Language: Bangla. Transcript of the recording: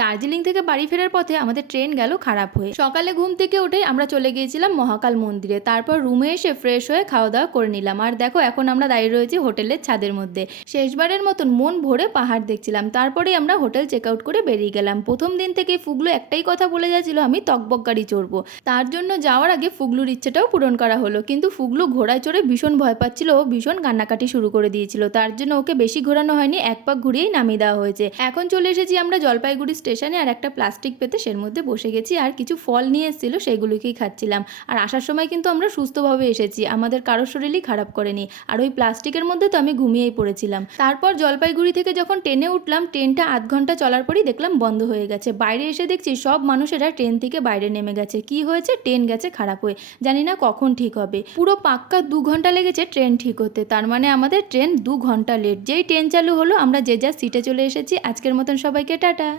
দার্জিলিং থেকে বাড়ি ফেরার পথে আমাদের ট্রেন গেল খারাপ হয়ে। সকালে ঘুম থেকে উঠেই আমরা চলে গিয়েছিলাম মহাকাল মন্দিরে, তারপর রুমে এসে ফ্রেশ হয়ে খাওয়া দাওয়া করে নিলাম। আর দেখো এখন আমরা দাঁড়িয়ে রয়েছি হোটেলের ছাদের মধ্যে, শেষবারের মতন মন ভরে পাহাড় দেখছিলাম। তারপরেই আমরা হোটেল চেক আউট করে বেরিয়ে গেলাম। প্রথম দিন থেকে ফুগলু একটাই কথা বলে যাচ্ছিল, আমি তকবক গাড়ি চড়বো। তার জন্য যাওয়ার আগে ফুগলুর ইচ্ছেটাও পূরণ করা হলো, কিন্তু ফুগলু ঘোড়ায় চড়ে ভীষণ ভয় পাচ্ছিল, ও ভীষণ কান্নাকাটি শুরু করে দিয়েছিল। তার জন্য ওকে বেশি ঘোরানো হয়নি, এক পাক ঘুরিয়েই নামিয়ে দেওয়া হয়েছে। এখন চলে এসেছি আমরা জলপাইগুড়ি স্টেশনে, আর একটা প্লাস্টিক পেতে সের মধ্যে বসে গেছি, আর কিছু ফল নিয়ে এসেছিল সেগুলোকেই খাচ্ছিলাম। আর আসার সময় কিন্তু আমরা সুস্থভাবে এসেছি, আমাদের কারোর শরীরই খারাপ করেনি। আর ওই প্লাস্টিকের মধ্যে তো আমি ঘুমিয়েই পড়েছিলাম। তারপর জলপাইগুড়ি থেকে যখন ট্রেনে উঠলাম, ট্রেনটা আধ ঘন্টা চলার পরই দেখলাম বন্ধ হয়ে গেছে। বাইরে এসে দেখছি সব মানুষেরা ট্রেন থেকে বাইরে নেমে গেছে। কি হয়েছে? ট্রেন গেছে খারাপ হয়ে, জানি না কখন ঠিক হবে। পুরো পাক্কা 2 ঘন্টা লেগেছে ট্রেন ঠিক হতে। তার মানে আমাদের ট্রেন 2 ঘন্টা লেট। যেই ট্রেন চালু হলো আমরা যে যার সিটে চলে এসেছি। আজকের মতন সবাইকে টাটা।